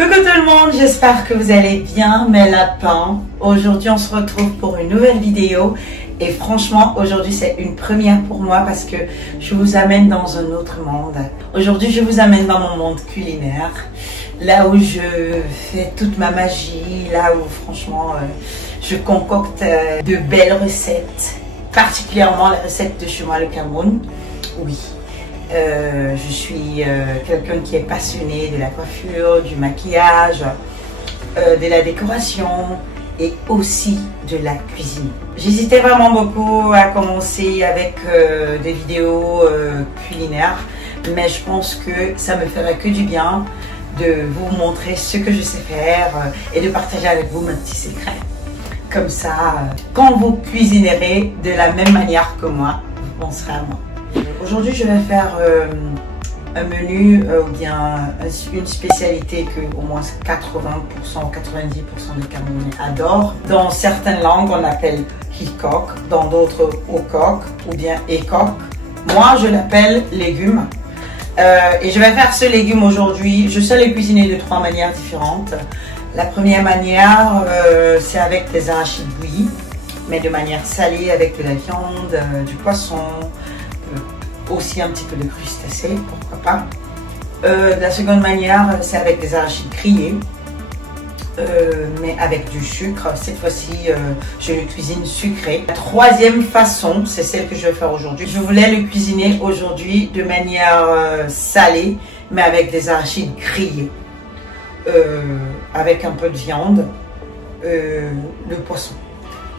Coucou tout le monde, j'espère que vous allez bien mes lapins. Aujourd'hui on se retrouve pour une nouvelle vidéo et franchement aujourd'hui c'est une première pour moi parce que je vous amène dans un autre monde. Aujourd'hui je vous amène dans mon monde culinaire, là où je fais toute ma magie, là où franchement je concocte de belles recettes, particulièrement les recettes de chez moi le Cameroun. Oui. Je suis quelqu'un qui est passionné de la coiffure, du maquillage, de la décoration et aussi de la cuisine. J'hésitais vraiment beaucoup à commencer avec des vidéos culinaires, mais je pense que ça me ferait que du bien de vous montrer ce que je sais faire et de partager avec vous mes petits secrets. Comme ça, quand vous cuisinerez de la même manière que moi, vous penserez à moi. Aujourd'hui, je vais faire un menu ou bien une spécialité que au moins 80% ou 90% des Camerounais adorent. Dans certaines langues, on l'appelle hikok, dans d'autres okok ou bien ekok. Moi, je l'appelle légumes. Et je vais faire ce légume aujourd'hui. Je sais le cuisiner de 3 manières différentes. La première manière, c'est avec des arachides bouillis, mais de manière salée avec de la viande, du poisson, aussi un petit peu de crustacés, pourquoi pas. La seconde manière, c'est avec des arachides grillés, mais avec du sucre. Cette fois-ci, je le cuisine sucré. La troisième façon, c'est celle que je vais faire aujourd'hui. Je voulais le cuisiner aujourd'hui de manière salée, mais avec des arachides grillés, avec un peu de viande, le poisson.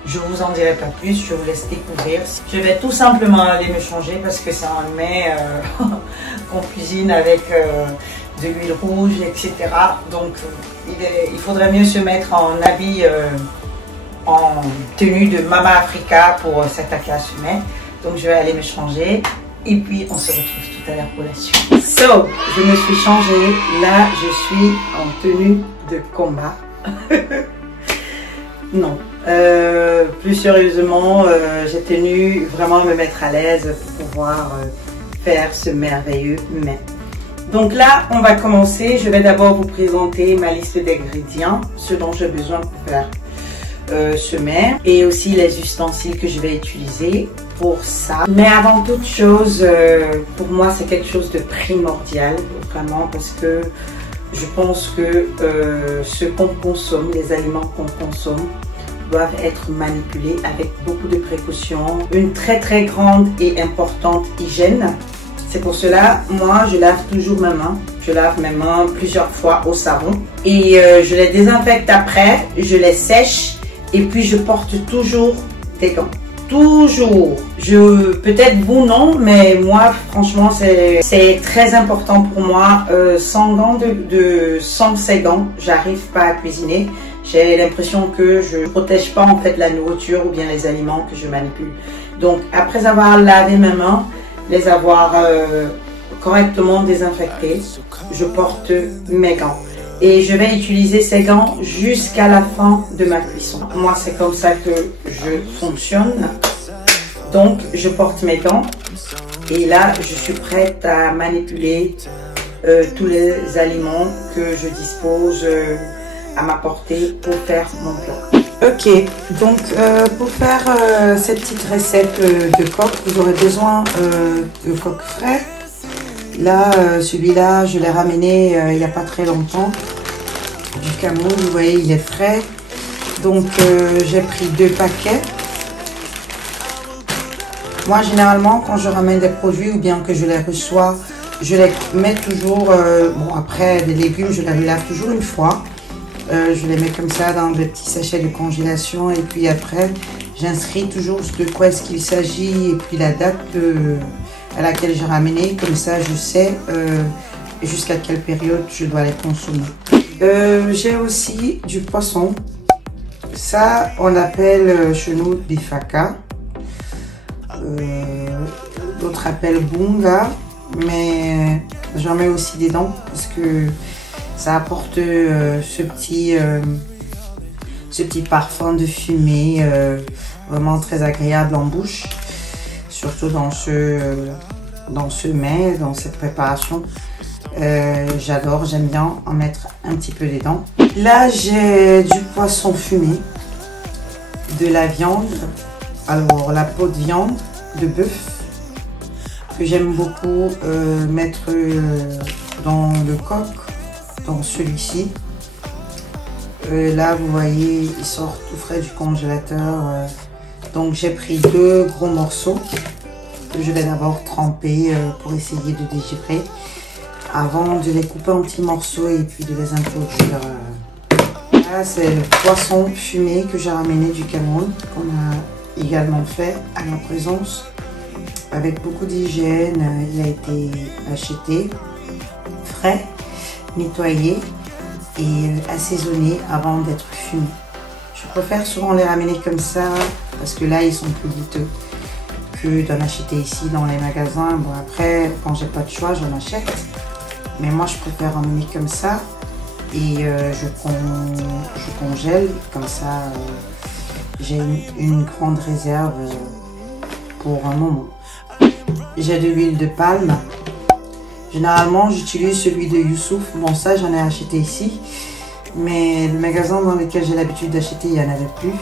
Je vous en dirai pas plus, je vous laisse découvrir. Je vais tout simplement aller me changer parce que c'est un mets qu'on cuisine avec de l'huile rouge, etc. Donc il faudrait mieux se mettre en habit, en tenue de Mama Africa pour s'attaquer à ce mets. Donc je vais aller me changer et puis on se retrouve tout à l'heure pour la suite. So, je me suis changée, là je suis en tenue de combat. Non. Plus sérieusement, j'ai tenu vraiment à me mettre à l'aise pour pouvoir faire ce merveilleux mets. Donc là, on va commencer. Je vais d'abord vous présenter ma liste d'ingrédients, ce dont j'ai besoin pour faire ce mets et aussi les ustensiles que je vais utiliser pour ça. Mais avant toute chose, pour moi, c'est quelque chose de primordial, vraiment, parce que je pense que ce qu'on consomme, les aliments qu'on consomme, doivent être manipulés avec beaucoup de précautions, une très grande et importante hygiène. C'est pour cela, moi, je lave toujours mes mains. Je lave mes mains plusieurs fois au savon et je les désinfecte après, je les sèche et puis je porte toujours des gants. Toujours. Peut-être vous non, mais moi franchement c'est très important pour moi. Sans gants sans ces gants, j'arrive pas à cuisiner. J'ai l'impression que je ne protège pas en fait la nourriture ou bien les aliments que je manipule. Donc après avoir lavé mes mains, les avoir correctement désinfectés, je porte mes gants. Et je vais utiliser ces gants jusqu'à la fin de ma cuisson. Moi, c'est comme ça que je fonctionne. Donc, je porte mes gants. Et là, je suis prête à manipuler tous les aliments que je dispose à ma portée pour faire mon plat. Ok, donc pour faire cette petite recette de coq, vous aurez besoin de coq frais. Là, celui-là, je l'ai ramené il n'y a pas très longtemps du Cameroun. Vous voyez, il est frais. Donc, j'ai pris 2 paquets. Moi, généralement, quand je ramène des produits ou bien que je les reçois, je les mets toujours... bon, après, les légumes, je les lave toujours une fois. Je les mets comme ça dans des petits sachets de congélation. Et puis après, j'inscris toujours de quoi est-ce qu'il s'agit et puis la date à laquelle j'ai ramené, comme ça je sais jusqu'à quelle période je dois les consommer. J'ai aussi du poisson, ça on appelle chez nous bifaka, d'autres appellent bunga, mais j'en mets aussi dedans parce que ça apporte ce petit parfum de fumée vraiment très agréable en bouche. Surtout dans ce mets, dans cette préparation. j'adore, j'aime bien en mettre un petit peu dedans. Là, j'ai du poisson fumé, de la viande, alors la peau de viande de bœuf que j'aime beaucoup mettre dans le coq, dans celui-ci. Là, vous voyez, il sort tout frais du congélateur. Donc, j'ai pris 2 gros morceaux que je vais d'abord tremper pour essayer de dégivrer avant de les couper en petits morceaux et puis de les introduire. Là, c'est le poisson fumé que j'ai ramené du Cameroun, qu'on a également fait à ma présence. Avec beaucoup d'hygiène, il a été acheté, frais, nettoyé et assaisonné avant d'être fumé. Je préfère souvent les ramener comme ça parce que là, ils sont plus goûteux que d'en acheter ici dans les magasins. Bon, après, quand j'ai pas de choix, j'en achète. Mais moi, je préfère ramener comme ça et je congèle. Comme ça, j'ai une grande réserve pour un moment. J'ai de l'huile de palme. Généralement, j'utilise celui de Youssouf. Bon, ça, j'en ai acheté ici. Mais le magasin dans lequel j'ai l'habitude d'acheter, il n'y en avait plus.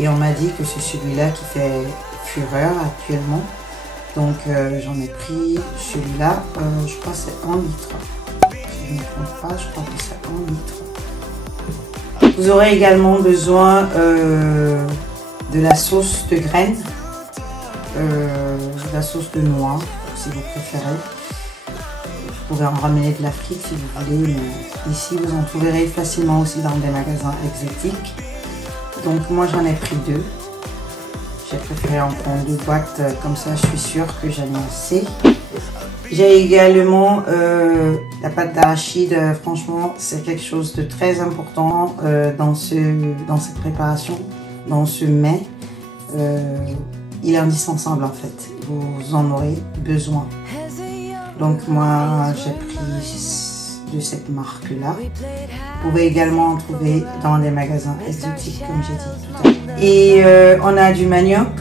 Et on m'a dit que c'est celui-là qui fait fureur actuellement. Donc, j'en ai pris celui-là. Je crois que c'est 1 litre. Si je ne me trompe pas, je crois que c'est 1 litre. Vous aurez également besoin de la sauce de graines. La sauce de noix, si vous préférez. Vous pouvez en ramener de l'Afrique si vous voulez, mais ici vous en trouverez facilement aussi dans des magasins exotiques. Donc moi j'en ai pris 2. J'ai préféré en prendre 2 boîtes, comme ça je suis sûre que j'en ai assez. J'ai également la pâte d'arachide. Franchement c'est quelque chose de très important dans cette préparation, dans ce mets. Il est indispensable en fait, vous en aurez besoin. Donc moi j'ai pris de cette marque là. Vous pouvez également en trouver dans des magasins exotiques comme j'ai dit tout à l'heure. Et on a du manioc.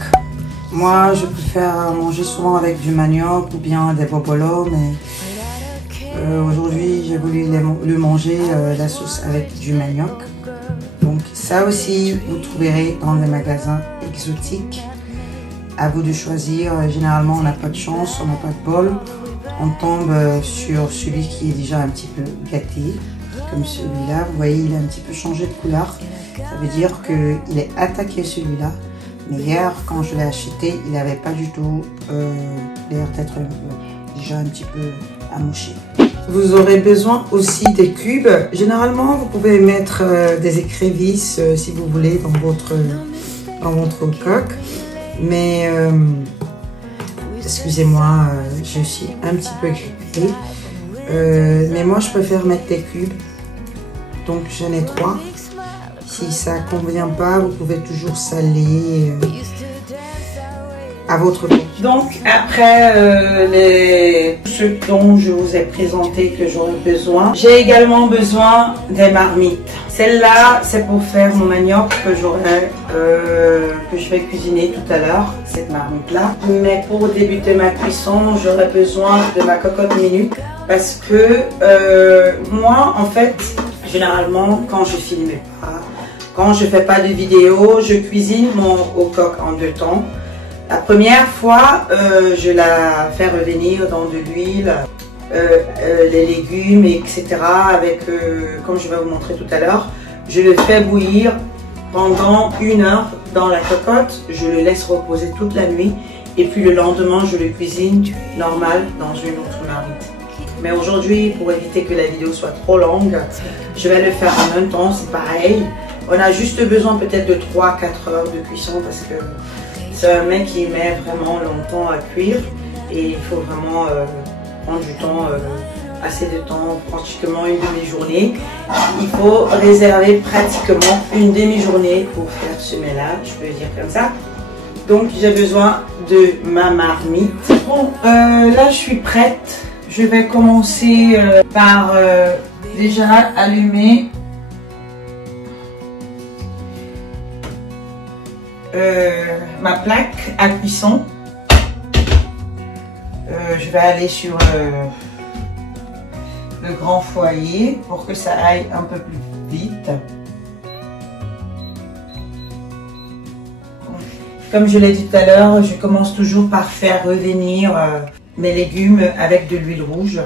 Moi je préfère manger souvent avec du manioc ou bien des bobolos, mais aujourd'hui j'ai voulu le manger la sauce avec du manioc. Donc ça aussi vous trouverez dans des magasins exotiques. À vous de choisir. Généralement, on n'a pas de chance, on n'a pas de bol. On tombe sur celui qui est déjà un petit peu gâté, comme celui-là. Vous voyez, il a un petit peu changé de couleur. Ça veut dire qu'il est attaqué celui-là. Mais hier, quand je l'ai acheté, il n'avait pas du tout l'air d'être déjà un petit peu amouché. Vous aurez besoin aussi des cubes. Généralement, vous pouvez mettre des écrevisses si vous voulez dans votre coque. Mais excusez-moi, je suis un petit peu grippée. Mais moi, je préfère mettre des cubes. Donc, j'en ai 3. Si ça ne convient pas, vous pouvez toujours saler à votre goût. Donc, après ce dont je vous ai présenté que j'aurai besoin, j'ai également besoin des marmites. Celle-là, c'est pour faire mon manioc que je vais cuisiner tout à l'heure, cette marmite-là. Mais pour débuter ma cuisson, j'aurai besoin de ma cocotte minute parce que moi, en fait, généralement, quand je filme pas, quand je fais pas de vidéo, je cuisine mon haut coq en 2 temps. La première fois, je la fais revenir dans de l'huile, les légumes, etc. Avec, comme je vais vous montrer tout à l'heure, je le fais bouillir pendant 1 heure dans la cocotte. Je le laisse reposer toute la nuit et puis le lendemain, je le cuisine normal dans une autre marmite. Mais aujourd'hui, pour éviter que la vidéo soit trop longue, je vais le faire en même temps, c'est pareil. On a juste besoin peut-être de 3-4 heures de cuisson parce que c'est un mets qui met vraiment longtemps à cuire et il faut vraiment prendre du temps, assez de temps, pratiquement une demi-journée. Il faut réserver pratiquement une demi-journée pour faire ce mets-là, je peux le dire comme ça. Donc j'ai besoin de ma marmite. Bon, là je suis prête. Je vais commencer par déjà allumer ma plaque à cuisson. Je vais aller sur le grand foyer pour que ça aille un peu plus vite. Comme je l'ai dit tout à l'heure, je commence toujours par faire revenir mes légumes avec de l'huile rouge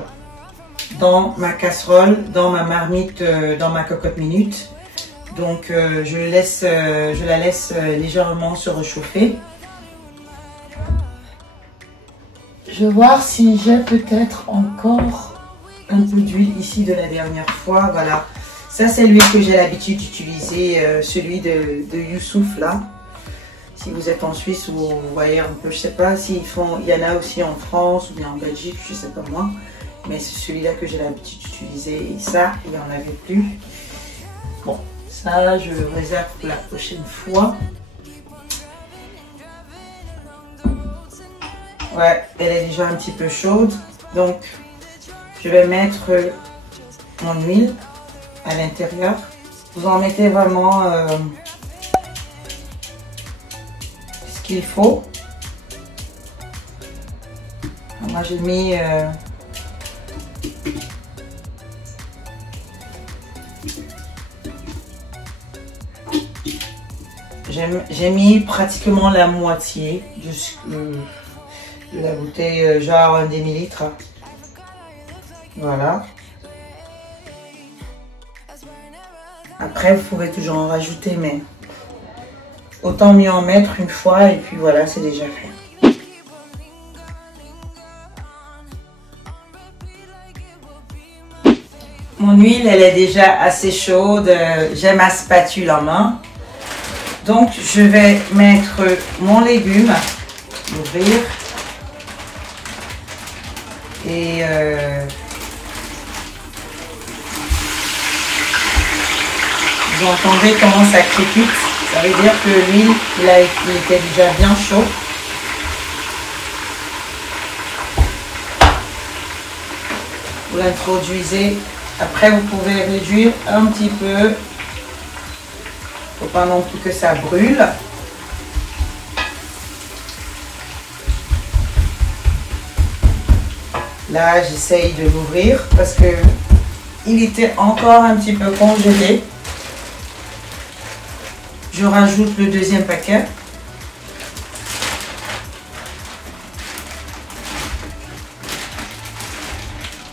dans ma casserole, dans ma marmite, dans ma cocotte minute. Donc je la laisse légèrement se réchauffer. Je vais voir si j'ai peut-être encore un peu d'huile ici de la dernière fois. Voilà, ça c'est l'huile que j'ai l'habitude d'utiliser, celui de Youssouf là. Si vous êtes en Suisse ou vous voyez un peu, je sais pas s'ils font, il y en a aussi en France ou bien en Belgique, je sais pas moi. Mais c'est celui-là que j'ai l'habitude d'utiliser. Et ça, il n'y en avait plus. Bon, ça, je le réserve pour la prochaine fois. Ouais, elle est déjà un petit peu chaude. Donc, je vais mettre mon huile à l'intérieur. Vous en mettez vraiment ce qu'il faut. Moi, j'ai mis... j'ai mis pratiquement la moitié de la bouteille, genre un demi-litre. Voilà. Après, vous pouvez toujours en rajouter, mais autant mieux en mettre une fois et puis voilà, c'est déjà fait. Mon huile, elle est déjà assez chaude. J'ai ma spatule en main. Donc, je vais mettre mon légume, l'ouvrir. Et vous entendez comment ça crépite. Ça veut dire que l'huile, il était déjà bien chaud. Vous l'introduisez. Après, vous pouvez réduire un petit peu. Faut pas non plus que ça brûle. Là, j'essaye de l'ouvrir parce que il était encore un petit peu congelé. Je rajoute le deuxième paquet.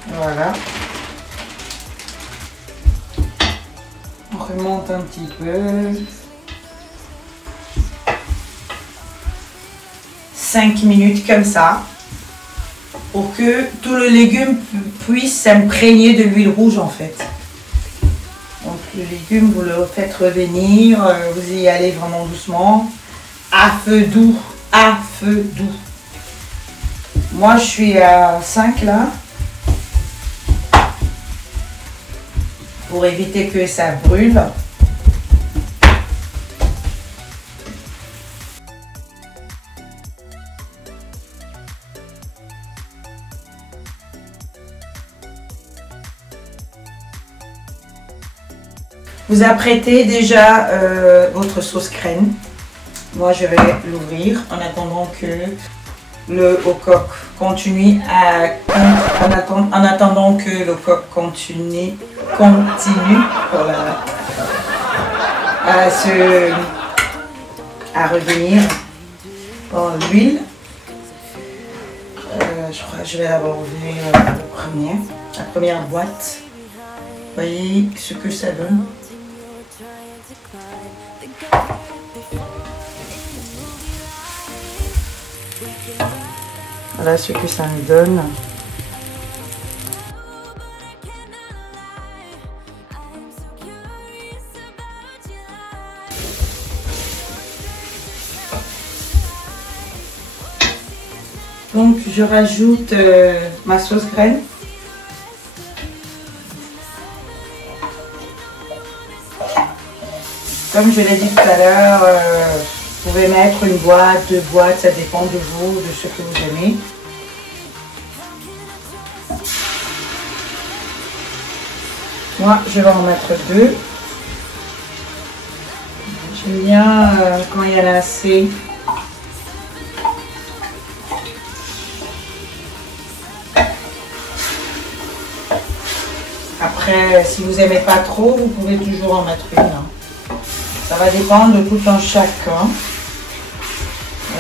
Voilà. On remonte un petit peu. 5 minutes comme ça. Pour que tout le légume puisse s'imprégner de l'huile rouge en fait. Donc le légume, vous le faites revenir, vous y allez vraiment doucement, à feu doux, à feu doux. Moi je suis à 5 là, pour éviter que ça brûle. Vous apprêtez déjà votre sauce crème. Moi, je vais l'ouvrir en attendant que le haut-coq continue en attendant que le coq continue à revenir dans l'huile. Je crois que je vais d'abord ouvrir la première boîte. Vous voyez ce que ça donne. Voilà ce que ça me donne. Donc je rajoute ma sauce graine. Comme je l'ai dit tout à l'heure, vous pouvez mettre une boîte, 2 boîtes, ça dépend de vous, de ce que vous aimez. Moi, je vais en mettre 2. J'aime bien quand il y en a assez. Après, si vous n'aimez pas trop, vous pouvez toujours en mettre une. Hein. Ça va dépendre de tout un chacun.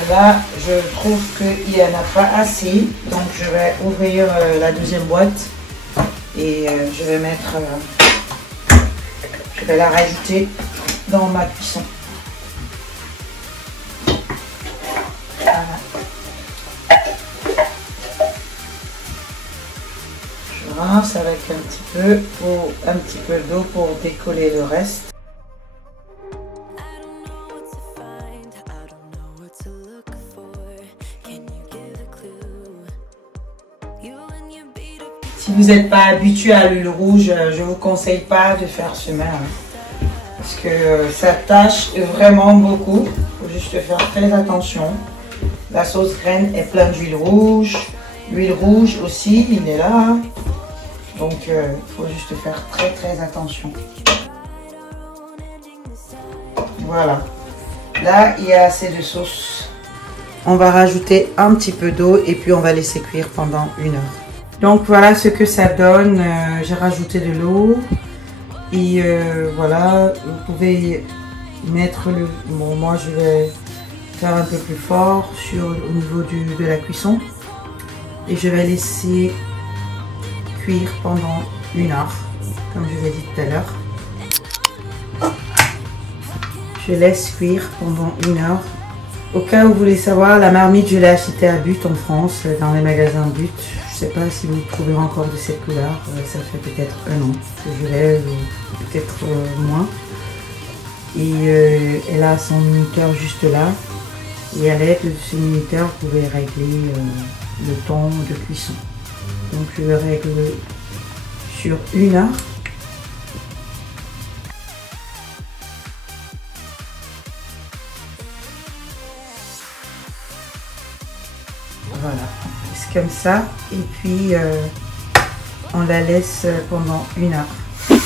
Là, je trouve qu'il n'y en a pas assez. Donc, je vais ouvrir la deuxième boîte. Et je vais mettre... je vais la rajouter dans ma cuisson. Voilà. Je rince avec un petit peu d'eau pour décoller le reste. Si vous n'êtes pas habitué à l'huile rouge, je ne vous conseille pas de faire ce main. Hein, parce que ça tâche vraiment beaucoup. Il faut juste faire très attention. La sauce graine est pleine d'huile rouge. L'huile rouge aussi, il est là. Donc, il faut juste faire très attention. Voilà. Là, il y a assez de sauce. On va rajouter un petit peu d'eau et puis on va laisser cuire pendant 1 heure. Donc voilà ce que ça donne. J'ai rajouté de l'eau. Et voilà, vous pouvez mettre le... Bon, moi je vais faire un peu plus fort au niveau de la cuisson. Et je vais laisser cuire pendant 1 heure, comme je l'ai dit tout à l'heure. Je laisse cuire pendant 1 heure. Au cas où vous voulez savoir, la marmite, je l'ai achetée à But en France, dans les magasins But. Je ne sais pas si vous trouverez encore de cette couleur. Ça fait peut-être 1 an que je l'ai, ou peut-être moins. Et elle a son minuteur juste là. Et à l'aide de ce minuteur, vous pouvez régler le temps de cuisson. Donc je le règle sur 1 heure. Voilà, c'est comme ça. Et puis on la laisse pendant 1 heure.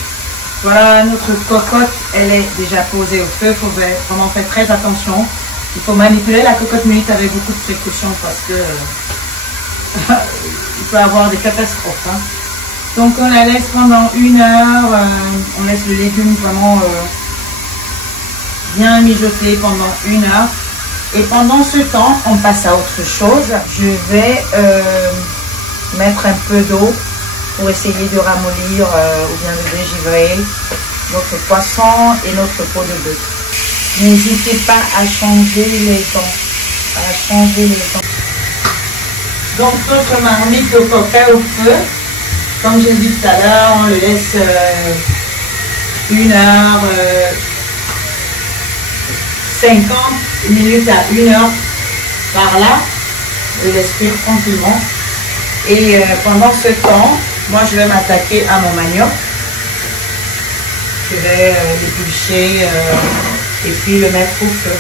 Voilà, notre cocotte, elle est déjà posée au feu. Il faut vraiment faire très attention. Il faut manipuler la cocotte minute avec beaucoup de précaution parce que il peut y avoir des catastrophes. Hein. Donc on la laisse pendant 1 heure. On laisse le légume vraiment bien mijoter pendant 1 heure. Et pendant ce temps, on passe à autre chose. Je vais mettre un peu d'eau pour essayer de ramollir ou bien de dégivrer notre poisson et notre pot de bœuf. N'hésitez pas à changer les temps. Donc notre marmite au coquin au feu. Comme j'ai dit tout à l'heure, on le laisse 1 heure, 50 minutes à 1 heure par là. On le laisse cuire tranquillement. Et pendant ce temps, moi je vais m'attaquer à mon manioc. Je vais l'éplucher et puis le mettre au feu.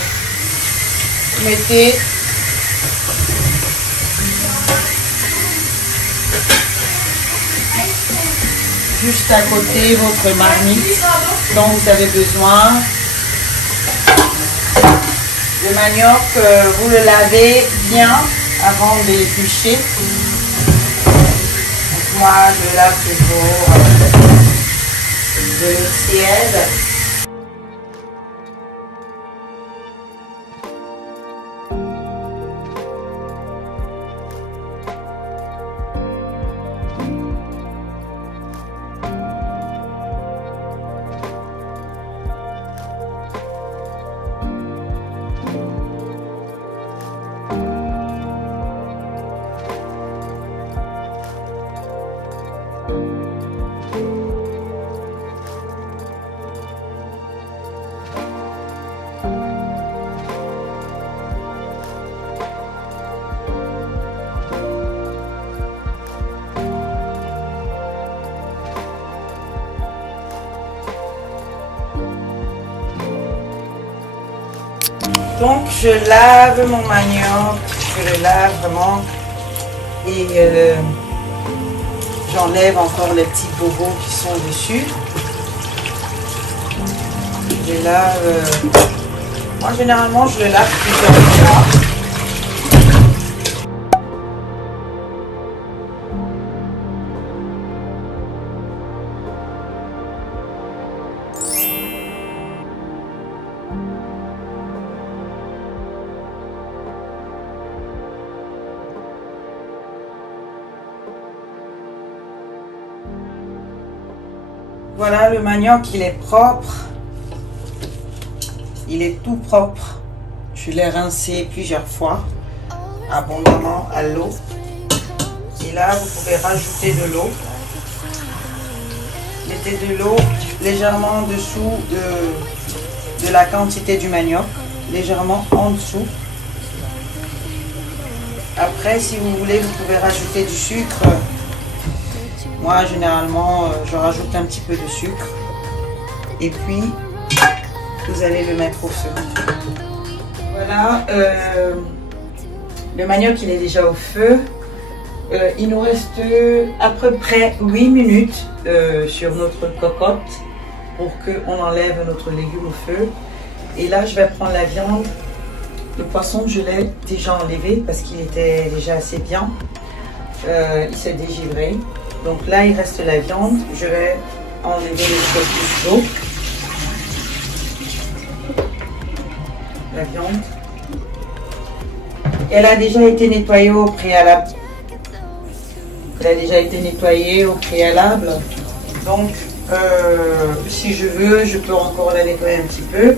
Mettez juste à côté votre marmite dont vous avez besoin. Le manioc, vous le lavez bien avant de l'éplucher. Moi, je lave toujours de l'eau tiède. Donc je lave mon manioc, je le lave vraiment et j'enlève encore les petits bobos qui sont dessus. Je lave, moi généralement je le lave plusieurs fois. Voilà, le manioc, il est propre. Il est tout propre. Je l'ai rincé plusieurs fois, abondamment à l'eau. Et là, vous pouvez rajouter de l'eau. Mettez de l'eau légèrement en dessous de la quantité du manioc, légèrement en dessous. Après, si vous voulez, vous pouvez rajouter du sucre. Moi, généralement, je rajoute un petit peu de sucre. Et puis, vous allez le mettre au feu. Voilà, le manioc, il est déjà au feu. Il nous reste à peu près 8 minutes sur notre cocotte pour qu'on enlève notre légume au feu. Et là, je vais prendre la viande. Le poisson, je l'ai déjà enlevé parce qu'il était déjà assez bien. Il s'est dégivré. Donc là, il reste la viande. Je vais enlever les choses d'eau. La viande. Elle a déjà été nettoyée au préalable. Donc, si je veux, je peux encore la nettoyer un petit peu.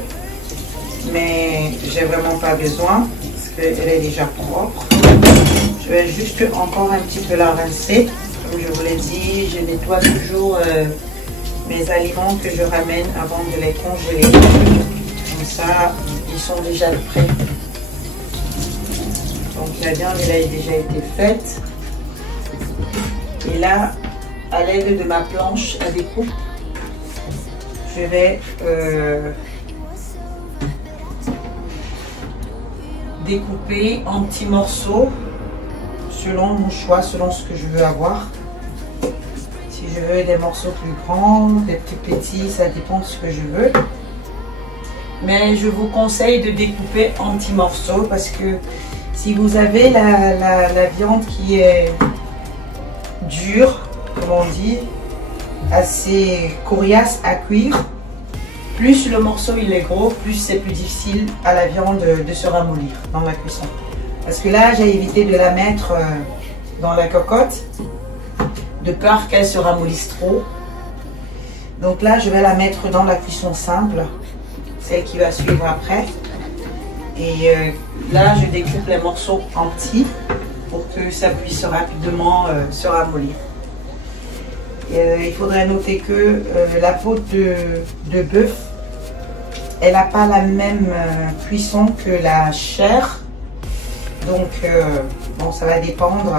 Mais j'ai vraiment pas besoin parce qu'elle est déjà propre. Je vais juste encore un petit peu la rincer. Comme je vous l'ai dit, je nettoie toujours mes aliments que je ramène avant de les congeler. Comme ça, ils sont déjà prêts. Donc la viande, elle a déjà été faite. Et là, à l'aide de ma planche à découpe, je vais découper en petits morceaux selon mon choix, selon ce que je veux avoir. Si je veux des morceaux plus grands, des plus petits, ça dépend de ce que je veux. Mais je vous conseille de découper en petits morceaux parce que si vous avez la viande qui est dure, comme on dit, assez coriace à cuire, plus le morceau il est gros, plus c'est plus difficile à la viande de se ramollir dans la cuisson. Parce que là, j'ai évité de la mettre dans la cocotte, de peur qu'elle se ramollisse trop. Donc là, je vais la mettre dans la cuisson simple, celle qui va suivre après. Et là, je découpe les morceaux en petits pour que ça puisse rapidement se ramollir. Il faudrait noter que la peau de bœuf, elle n'a pas la même cuisson que la chair. Donc, bon, ça va dépendre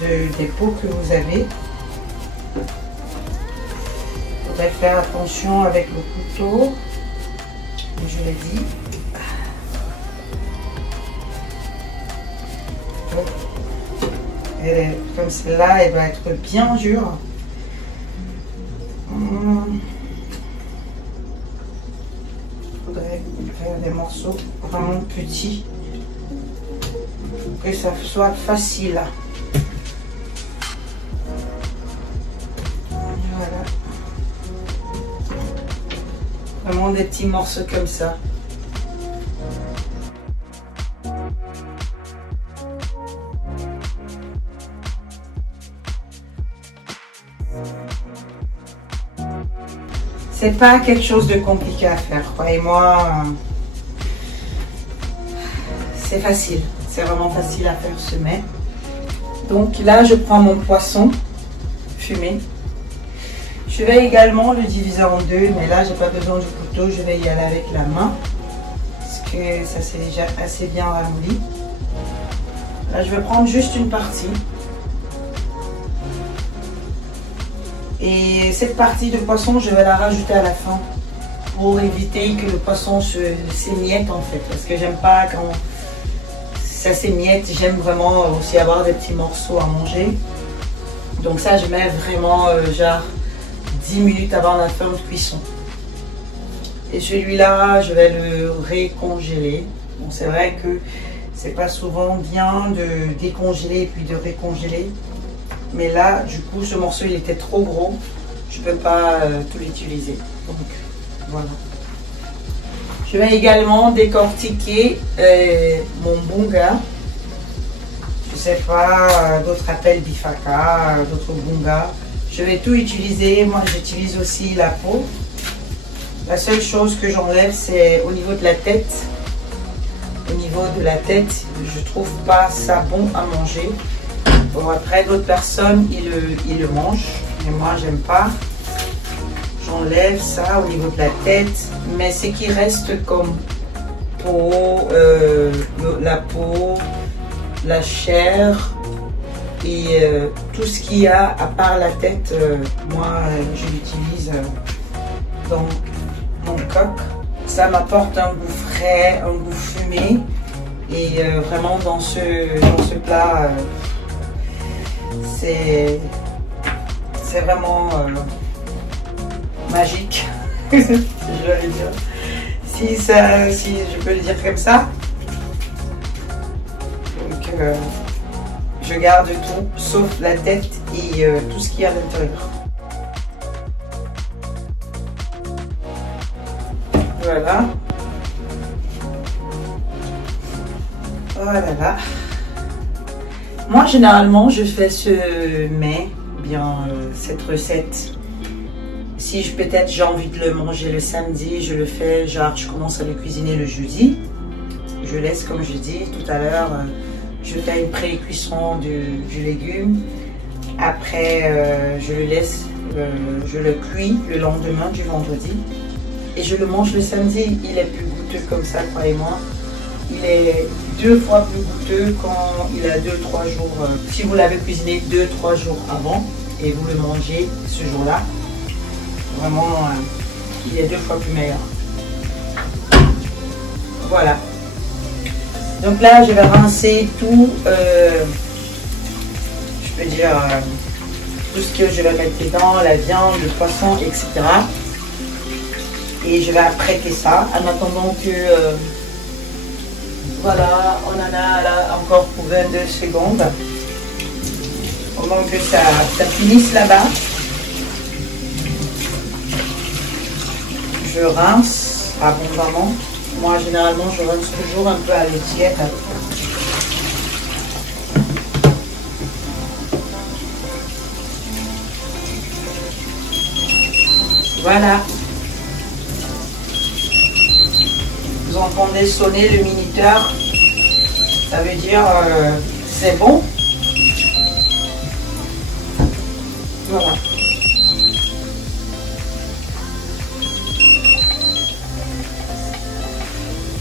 des peaux que vous avez. Il faudrait faire attention avec le couteau, comme je l'ai dit. Elle est, comme celle-là, elle va être bien dure. Il faudrait faire des morceaux vraiment petits pour que ça soit facile. Voilà. Vraiment des petits morceaux comme ça. C'est pas quelque chose de compliqué à faire, croyez-moi. C'est facile, c'est vraiment facile à faire ce mets. Donc là, je prends mon poisson fumé. Je vais également le diviser en deux, mais là, j'ai pas besoin du couteau, je vais y aller avec la main parce que ça c'est déjà assez bien ramolli. Là, je vais prendre juste une partie. Et cette partie de poisson, je vais la rajouter à la fin pour éviter que le poisson s'émiette en fait. Parce que j'aime pas quand ça s'émiette, j'aime vraiment aussi avoir des petits morceaux à manger. Donc ça, je mets vraiment genre 10 minutes avant la fin de cuisson. Et celui-là, je vais le récongeler. Bon, c'est vrai que c'est pas souvent bien de décongeler et puis de récongeler. Mais là, du coup, ce morceau, il était trop gros. Je ne peux pas tout l'utiliser. Donc, voilà. Je vais également décortiquer mon bunga. Je ne sais pas, d'autres appellent bifaka, d'autres bunga. Je vais tout utiliser. Moi, j'utilise aussi la peau. La seule chose que j'enlève, c'est au niveau de la tête. Au niveau de la tête, je trouve pas ça bon à manger. Bon, après, d'autres personnes, ils le mangent. Mais moi, j'aime pas. J'enlève ça au niveau de la tête. Mais ce qui reste comme peau, la peau, la chair et tout ce qu'il y a à part la tête, moi, je l'utilise dans mon coq. Ça m'apporte un goût frais, un goût fumé. Et vraiment dans ce plat, c'est vraiment magique, si je dois le dire. Si je peux le dire comme ça. Donc je garde tout sauf la tête et tout ce qu'il y a à l'intérieur. Voilà. Voilà. Moi, généralement, je fais ce mets, cette recette. Si peut-être j'ai envie de le manger le samedi, je le fais, genre je commence à le cuisiner le jeudi. Je laisse, comme je dis tout à l'heure, je fais une pré-cuisson du légume. Après, je le laisse, je le cuis le lendemain du vendredi. Et je le mange le samedi. Il est plus goûteux comme ça, croyez-moi. Il est 2 fois plus goûteux quand il a 2-3 jours. Si vous l'avez cuisiné 2-3 jours avant et vous le mangez ce jour-là, vraiment, il est 2 fois plus meilleur. Voilà. Donc là, je vais rincer tout, je peux dire, tout ce que je vais mettre dedans, la viande, le poisson, etc. Et je vais apprêter ça en attendant que, voilà, on en a là encore pour 22 secondes. Au moment que ça finisse là-bas, je rince abondamment. Moi, généralement, je rince toujours un peu à l'eau tiède. Voilà. Vous entendez sonner le minuteur. Ça veut dire c'est bon. Voilà.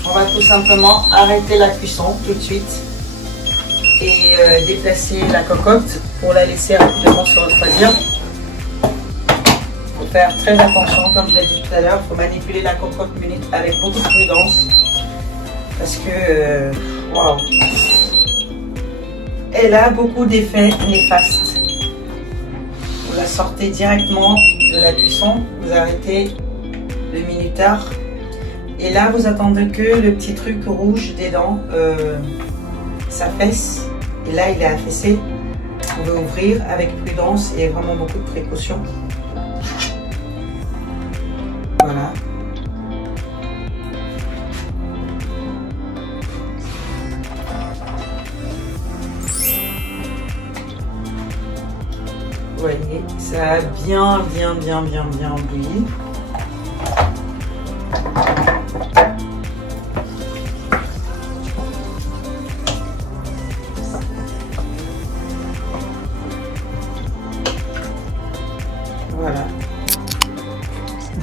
On va tout simplement arrêter la cuisson tout de suite et déplacer la cocotte pour la laisser rapidement se refroidir. Il faut faire très attention, comme je l'ai dit tout à l'heure, il faut manipuler la cocotte avec beaucoup de prudence parce que waouh, elle a beaucoup d'effets néfastes. Vous la sortez directement de la cuisson, vous arrêtez le minuteur. Et là, vous attendez que le petit truc rouge des dents s'affaisse. Et là, il est affaissé. Vous pouvez ouvrir avec prudence et vraiment beaucoup de précaution. Voilà. Vous voyez, ça a bien bouilli.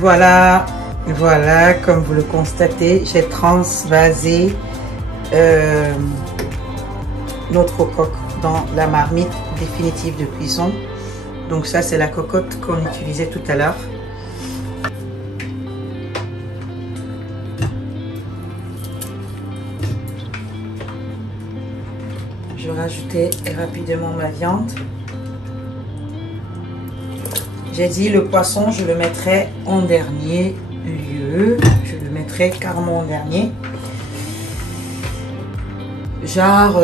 Voilà, comme vous le constatez, j'ai transvasé notre coque dans la marmite définitive de cuisson. Donc ça, c'est la cocotte qu'on utilisait tout à l'heure. Je vais rajouter rapidement ma viande. J'ai dit le poisson, je le mettrai en dernier lieu. Je le mettrai carrément en dernier. Genre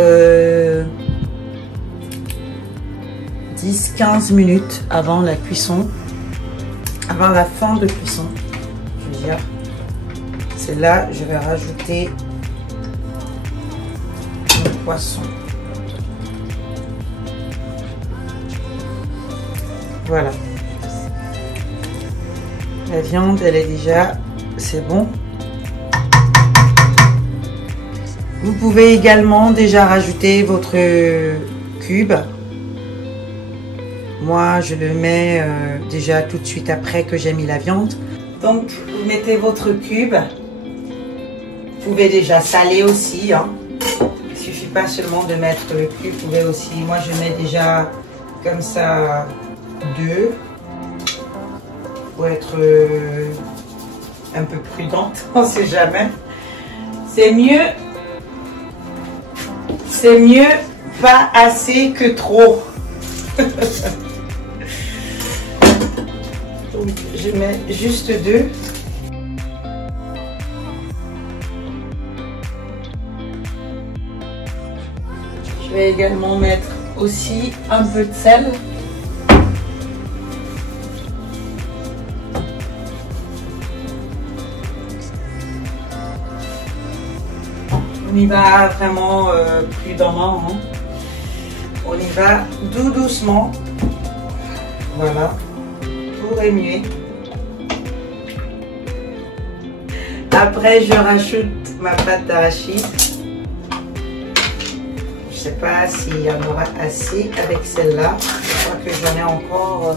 10-15 minutes avant la cuisson. Avant la fin de cuisson. Je veux dire. C'est là je vais rajouter le poisson. Voilà. La viande, elle est déjà, c'est bon. Vous pouvez également déjà rajouter votre cube. Moi, je le mets déjà tout de suite après que j'ai mis la viande. Donc, vous mettez votre cube. Vous pouvez déjà saler aussi. Hein. Il ne suffit pas seulement de mettre le cube. Vous pouvez aussi, moi je mets déjà comme ça 2 pour être un peu prudente. On ne sait jamais. C'est mieux pas assez que trop. Donc, je mets juste 2. Je vais également mettre aussi un peu de sel. On y va vraiment prudemment. Hein. On y va doucement. Voilà. Pour remuer. Après, je rajoute ma pâte d'arachide. Je ne sais pas s'il y en aura assez avec celle-là. Je crois que j'en ai encore.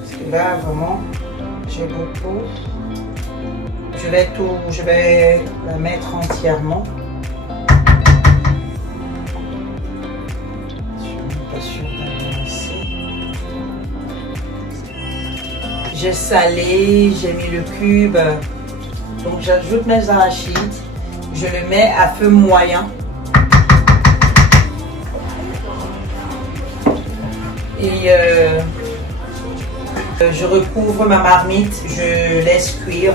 Parce que là, vraiment, j'ai beaucoup. Je vais la mettre entièrement. J'ai salé, j'ai mis le cube, donc j'ajoute mes arachides, je le mets à feu moyen. Et je recouvre ma marmite, je laisse cuire,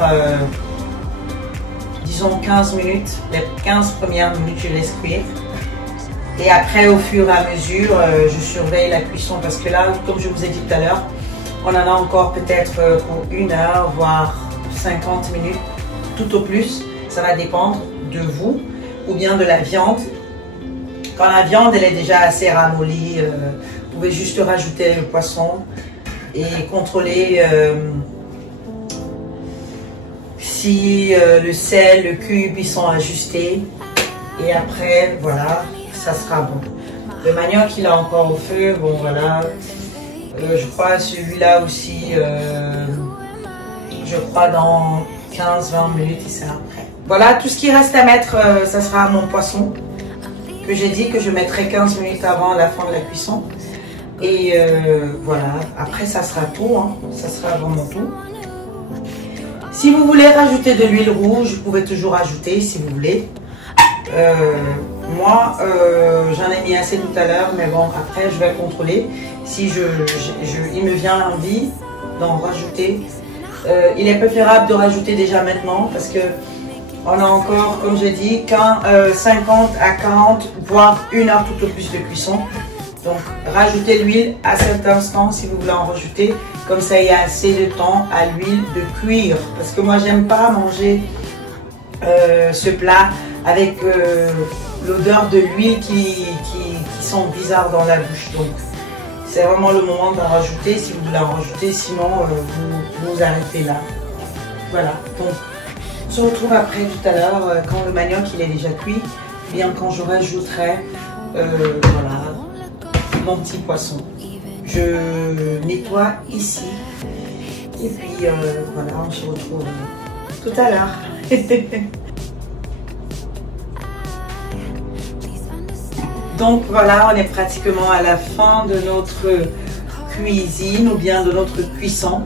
disons 15 minutes, les 15 premières minutes je laisse cuire. Et après au fur et à mesure, je surveille la cuisson parce que là, comme je vous ai dit tout à l'heure, on en a encore peut-être pour 1 heure, voire 50 minutes, tout au plus. Ça va dépendre de vous ou bien de la viande. Quand la viande elle est déjà assez ramollie, vous pouvez juste rajouter le poisson et contrôler si le sel, le cube, ils sont ajustés. Et après, voilà, ça sera bon. Le manioc, il est encore au feu, bon voilà. Je crois celui-là aussi, je crois dans 15-20 minutes il sera prêt. Voilà, tout ce qui reste à mettre, ça sera mon poisson. Que j'ai dit que je mettrai 15 minutes avant la fin de la cuisson. Et voilà, après ça sera tout, hein. Ça sera vraiment tout. Si vous voulez rajouter de l'huile rouge, vous pouvez toujours ajouter si vous voulez. Moi, j'en ai mis assez tout à l'heure, mais bon, après je vais contrôler. Si il me vient l'envie d'en rajouter, il est préférable de rajouter déjà maintenant parce que on a encore, comme je dis, 50 à 40, voire 1 heure tout au plus de cuisson. Donc, rajoutez l'huile à cet instant si vous voulez en rajouter. Comme ça, il y a assez de temps à l'huile de cuire. Parce que moi, j'aime pas manger ce plat avec l'odeur de l'huile qui sont bizarres dans la bouche. Donc, c'est vraiment le moment d'en rajouter si vous voulez en rajouter. Sinon, vous arrêtez là. Voilà. Donc, on se retrouve après tout à l'heure quand le manioc il est déjà cuit. Bien quand je rajouterai voilà, mon petit poisson. Je nettoie ici. Et puis voilà, on se retrouve tout à l'heure. Donc voilà, on est pratiquement à la fin de notre cuisine ou bien de notre cuisson.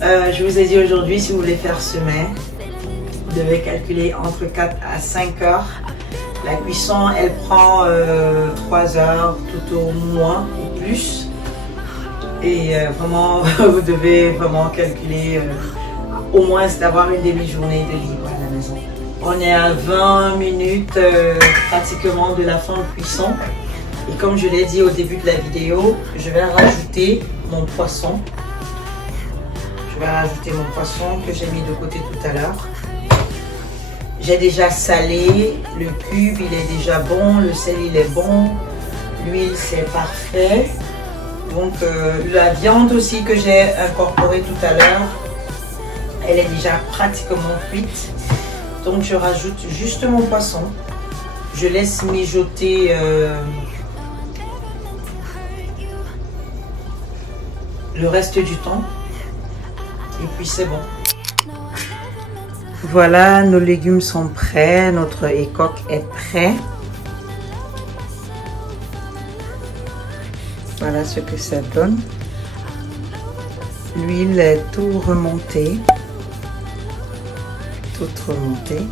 Je vous ai dit aujourd'hui, si vous voulez faire ce mets, vous devez calculer entre 4 à 5 heures. La cuisson, elle prend 3 heures tout au moins ou plus. Et vraiment, vous devez vraiment calculer au moins d'avoir une demi-journée de libre à la maison. On est à 20 minutes pratiquement de la fin de cuisson. Et comme je l'ai dit au début de la vidéo, je vais rajouter mon poisson. Je vais rajouter mon poisson que j'ai mis de côté tout à l'heure. J'ai déjà salé, le cube il est déjà bon, le sel il est bon, l'huile c'est parfait. Donc la viande aussi que j'ai incorporée tout à l'heure, elle est déjà pratiquement cuite. Donc je rajoute juste mon poisson. Je laisse mijoter le reste du temps. Et puis c'est bon. Voilà, nos légumes sont prêts. Notre écoque est prêt. Voilà ce que ça donne. L'huile est tout remontée. Toute remontée.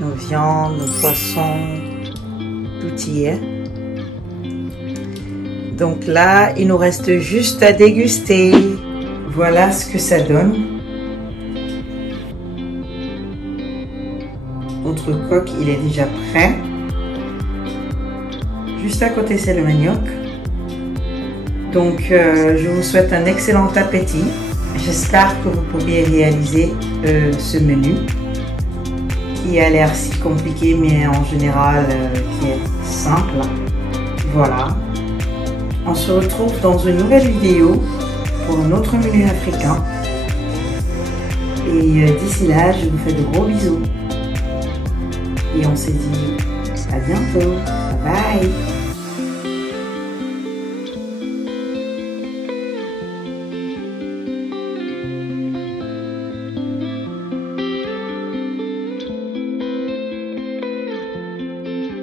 Nos viandes, nos poissons, tout y est. Donc là, il nous reste juste à déguster. Voilà ce que ça donne. Notre coq, il est déjà prêt. Juste à côté, c'est le manioc. Donc, je vous souhaite un excellent appétit. J'espère que vous pourriez réaliser ce menu qui a l'air si compliqué, mais en général qui est simple. Voilà. On se retrouve dans une nouvelle vidéo pour un autre menu africain. Et d'ici là, je vous fais de gros bisous. Et on se dit à bientôt. Bye bye.